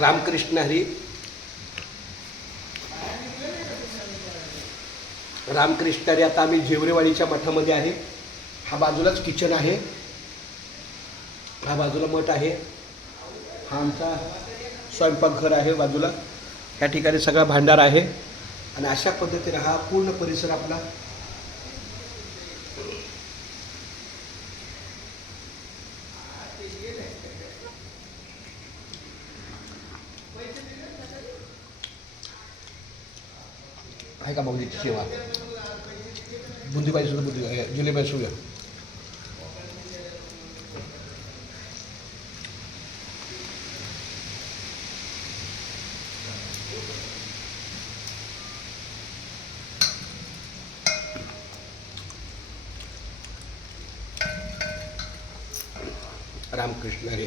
रामकृष्ण हरी. रामकृष्ण हरी. आता आम्ही जेवरेवाडीच्या मठामध्ये आहे. हा बाजूलाच किचन आहे, हा बाजूला मठ आहे, हा आमचा स्वयंपाकघर आहे बाजूला. या ठिकाणी सगळा भांडार आहे आणि अशा पद्धतीने हा पूर्ण परिसर आपला आहे का. भाऊजीची सेवा बुंदीबाई सुद्धा जुलेबाई सुद्धा. रामकृष्ण हरी.